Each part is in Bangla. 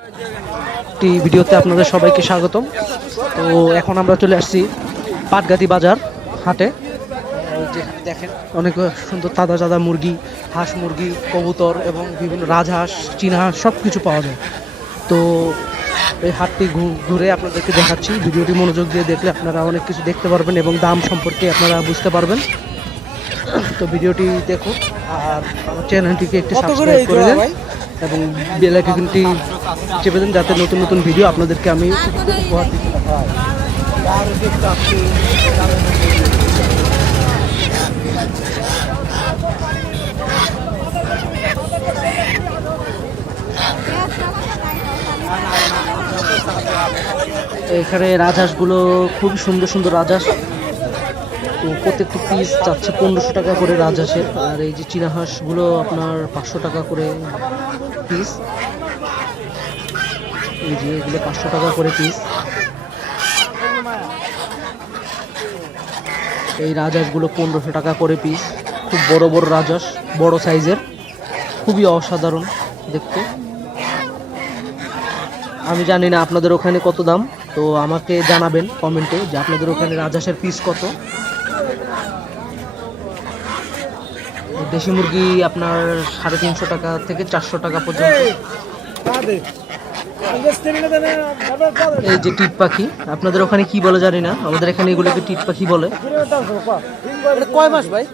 একটি ভিডিওতে আপনাদের সবাইকে স্বাগতম। তো এখন আমরা চলে আসছি পাটগাতি বাজার হাটে। যে দেখেন অনেক সুন্দর তাজা তাজা মুরগি, হাঁস মুরগি, কবুতর এবং বিভিন্ন রাজহাঁস, চীনা হাঁস সব কিছু পাওয়া যায়। তো এই হাটটি ঘুরে আপনাদেরকে দেখাচ্ছি। ভিডিওটি মনোযোগ দিয়ে দেখলে আপনারা অনেক কিছু দেখতে পারবেন এবং দাম সম্পর্কে আপনারা বুঝতে পারবেন। তো ভিডিওটি দেখুন আর আমার চ্যানেলটিকে একটু সাবস্ক্রাইব করে দেন এবং বেল আইকনটি চেপে দেন যাতে নতুন নতুন ভিডিও আপনাদেরকে আমি উপহার দিতে পারি। এখানে রাজহাঁসগুলো খুব সুন্দর সুন্দর রাজহাঁস। তো প্রত্যেকটা পিস যাচ্ছে 1500 টাকা করে রাজহাঁসের। আর এই যে চীনা হাঁসগুলো আপনার 500 টাকা করে পিস। এই যে এগুলো 500 টাকা করে পিস। এই রাজহাঁসগুলো 1500 টাকা করে পিস। খুব বড় বড় রাজহাঁস, বড় সাইজের, খুবই অসাধারণ দেখতে। আমি জানি না আপনাদের ওখানে কত দাম, তো আমাকে জানাবেন কমেন্টে যে আপনাদের ওখানে রাজহাঁসের পিস কত। দেশি মুরগি আপনার 350 টাকা থেকে 400 টাকা পর্যন্ত। এই যে টিট পাখি, আপনাদের ওখানে কি বলে জানি না, আমাদের এখানে এগুলোকে টিট পাখি বলে। কয় মাস ভাই?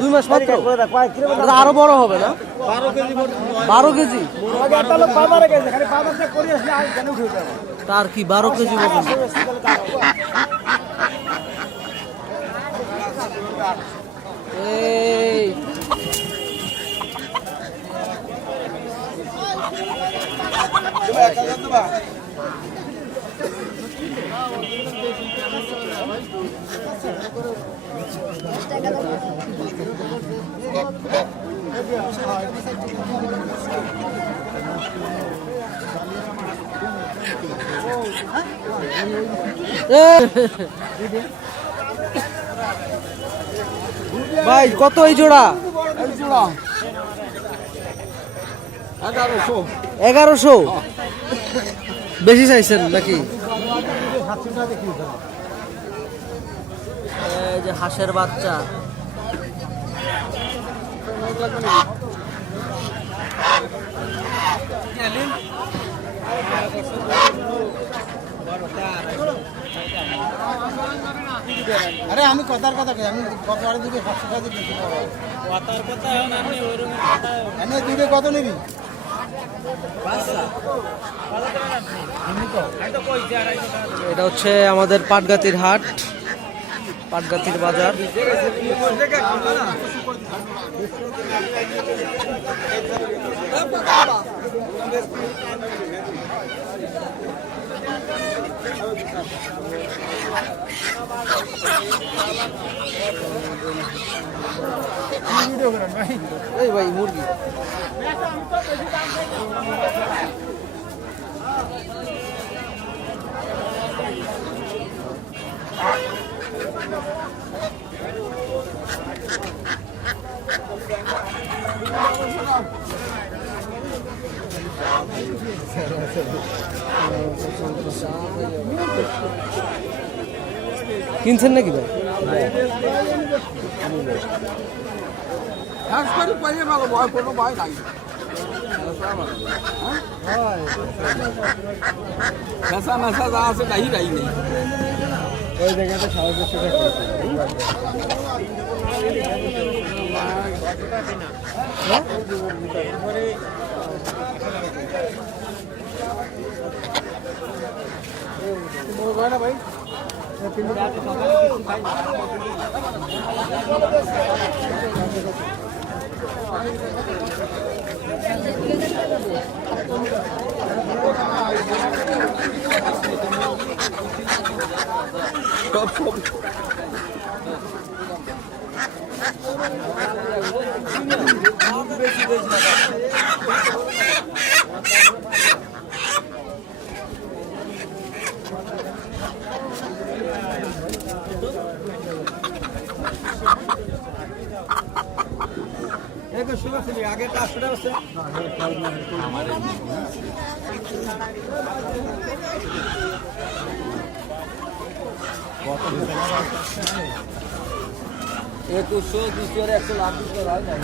2 মাস মাত্র। আরো বড় হবে না? 12 কেজি। তার কি 12 কেজি ওজন? এই ভাই কত এই জোড়া? 1100। বেশি চাইছেন নাকি? এই যে হাঁসের বাচ্চা। আরে আমি কথার কথা কই, আমি কথার দিকে 700 টাকা দিতে কথার কথা এখন আমি ওরকম কথা আমি দিবে কত নিবি? এটা হচ্ছে আমাদের পাটগাতির হাট, পাটগাতির বাজার। এই ভাই মুরগি কিনছেন নাকি ভাই? কোনো ভয় নাই। মেসা মেসা যা আছে তাই তাই নেই। ওই জায়গাটা 450 টাকা। ভাই আগে 500 টাকা আছে কত 200 200 আর 100 লাখ টাকা হয় না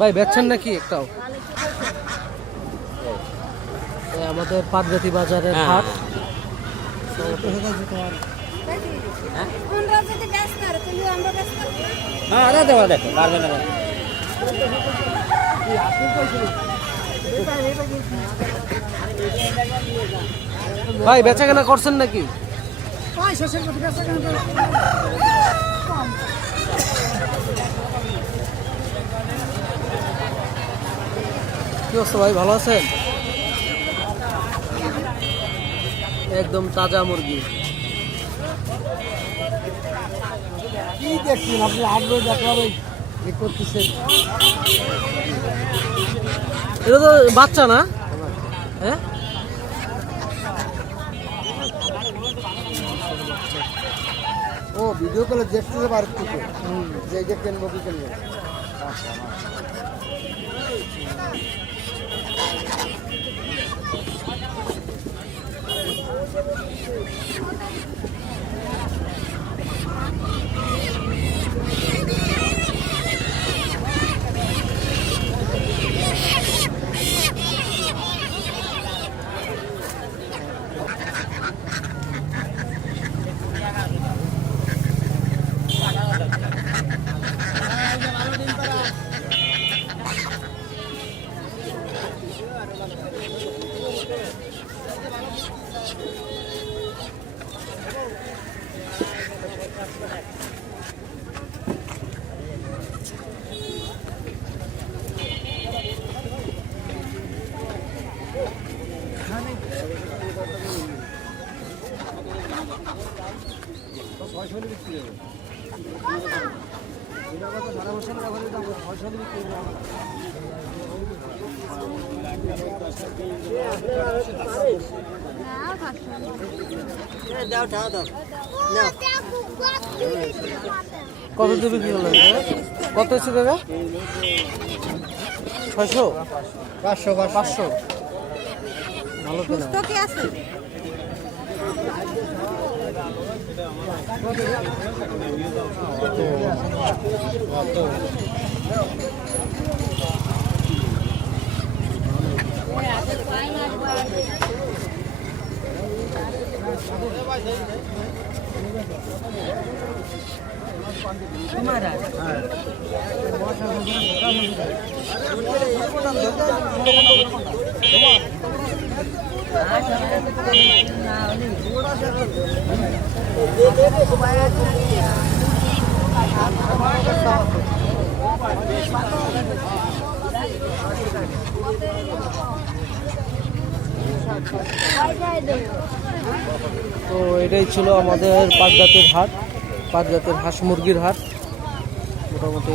ভাই বেচছেন নাকি একটাও? আমাদের পাটগাতি বাজারের হাট। ভাই বেচা কেনা করছেন নাকি? কি অবস্থা ভাই, ভালো আছেন? একদম তাজা মুরগি। কি দেখছেন আপনি? আগ্রহ দেখাবেন কি করতেছেন? এটা তো বাচ্চা না? হ্যাঁ, ও ভিডিও কলে দেখতেছে বাড়ির থেকে যে যে কেনবো কি কেনবো কত দিয়ে বিক্রি করলেন? কত হচ্ছে দাদা? 600 500 500। ভালো কেনা। তো এটাই ছিল আমাদের পাটগাতের হাট, পাটগাতের হাঁস মুরগির হাট। মোটামুটি